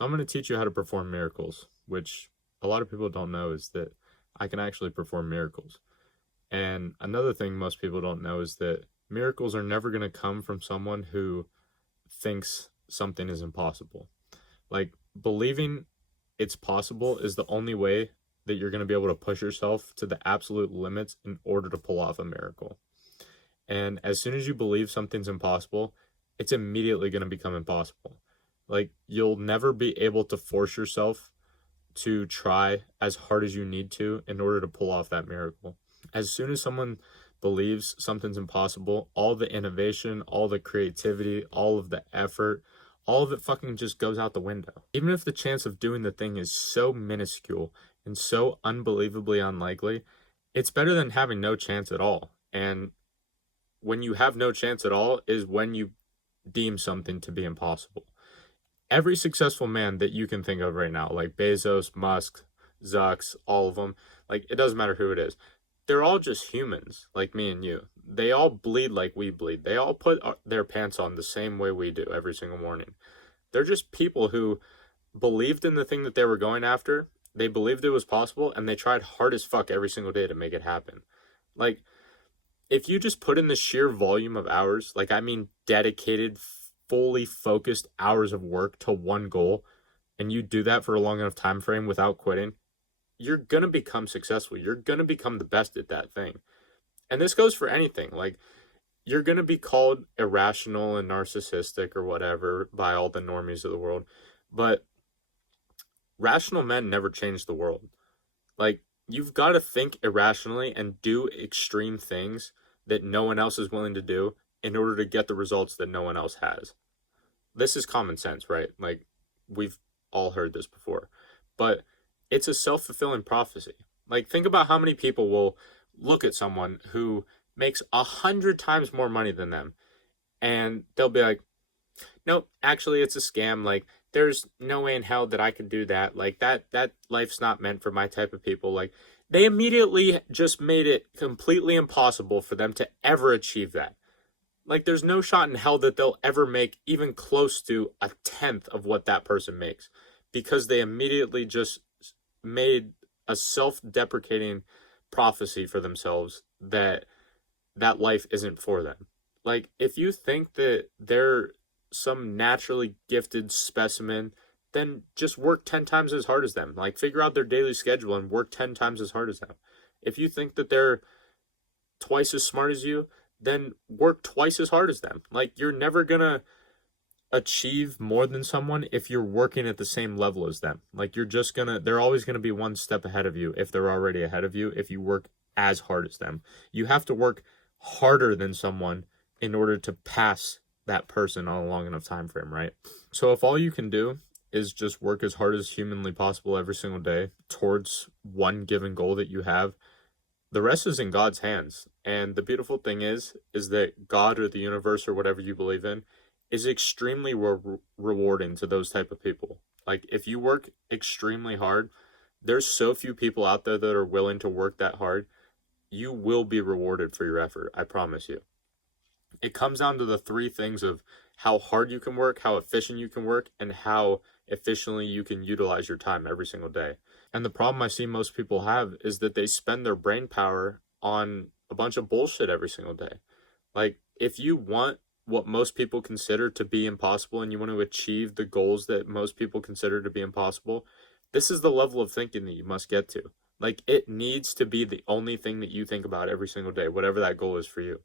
So I'm going to teach you how to perform miracles, which a lot of people don't know is that I can actually perform miracles. And another thing most people don't know is that miracles are never going to come from someone who thinks something is impossible. Like, believing it's possible is the only way that you're going to be able to push yourself to the absolute limits in order to pull off a miracle. And as soon as you believe something's impossible, it's immediately going to become impossible. Like, you'll never be able to force yourself to try as hard as you need to in order to pull off that miracle. As soon as someone believes something's impossible, all the innovation, all the creativity, all of the effort, all of it fucking just goes out the window. Even if the chance of doing the thing is so minuscule and so unbelievably unlikely, it's better than having no chance at all. And when you have no chance at all is when you deem something to be impossible. Every successful man that you can think of right now, like Bezos, Musk, Zucks, all of them, like, it doesn't matter who it is. They're all just humans like me and you. They all bleed like we bleed. They all put their pants on the same way we do every single morning. They're just people who believed in the thing that they were going after. They believed it was possible, and they tried hard as fuck every single day to make it happen. Like, if you just put in the sheer volume of hours, like, I mean dedicated, fully focused hours of work to one goal, and you do that for a long enough time frame without quitting, you're going to become successful. You're going to become the best at that thing. And this goes for anything. Like, you're going to be called irrational and narcissistic or whatever by all the normies of the world. But rational men never change the world. Like, you've got to think irrationally and do extreme things that no one else is willing to do in order to get the results that no one else has. This is common sense, right? Like, we've all heard this before. But it's a self-fulfilling prophecy. Like, think about how many people will look at someone who makes 100 times more money than them, and they'll be like, nope, actually it's a scam. Like, there's no way in hell that I could do that. Like, that life's not meant for my type of people. Like, they immediately just made it completely impossible for them to ever achieve that. Like, there's no shot in hell that they'll ever make even close to a tenth of what that person makes, because they immediately just made a self-deprecating prophecy for themselves that that life isn't for them. Like, if you think that they're some naturally gifted specimen, then just work 10 times as hard as them. Like, figure out their daily schedule and work 10 times as hard as them. If you think that they're twice as smart as you, then work twice as hard as them. Like, you're never gonna achieve more than someone if you're working at the same level as them. Like, they're always gonna be one step ahead of you if they're already ahead of you if you work as hard as them. You have to work harder than someone in order to pass that person on a long enough time frame, right? So if all you can do is just work as hard as humanly possible every single day towards one given goal that you have, the rest is in God's hands. And the beautiful thing is that God or the universe or whatever you believe in is extremely rewarding to those type of people. Like, if you work extremely hard, there's so few people out there that are willing to work that hard. You will be rewarded for your effort, I promise you. It comes down to the three things of how hard you can work, how efficient you can work, and how efficiently you can utilize your time every single day. And the problem I see most people have is that they spend their brain power on a bunch of bullshit every single day. Like, if you want what most people consider to be impossible and you want to achieve the goals that most people consider to be impossible, this is the level of thinking that you must get to. Like, it needs to be the only thing that you think about every single day, whatever that goal is for you.